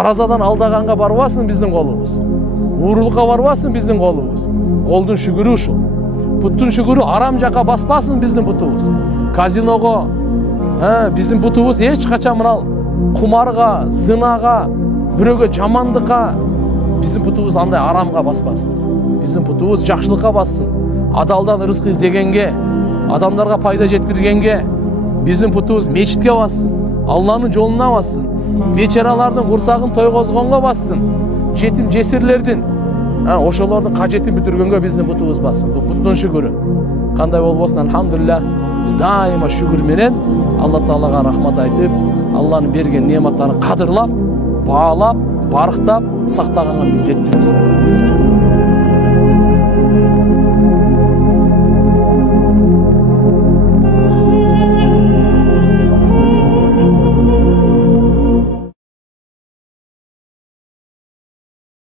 таразадан алдаганга барбасын биздин колубуз, уурулукка барбасын биздин колубуз. Колдун шүгүрү ушул. Буттун шүгүрү арам жака баспасын биздин бутубуз. Казиного, биздин бутубуз эч качан мына кумарга, зынага, бирөөгө жамандыкка биздин бутубуз андай арамга баспасын. Биздин бутубуз жакшылыкка бассын. Адалдан рызык издегенге, адамдарга пайда жеткиргенге, биздин бутубуз мечитке бассын. Алланын жолуна бассын. Бечаралардын курсагын тойгозгонго бассын. Жетим жесирлердин ошолордун кажетін бүтүргөнгө биздин бутубуз бассын. Бул буттун шүгүрү. Кандай болбосун, алхамдулилlah, биз дайыма шүгүр менен Алла Таалага рахмат айтып, Алланын берген неаматтарын кадырлап, баалап, барктап, сактаганга милдеттүүбүз.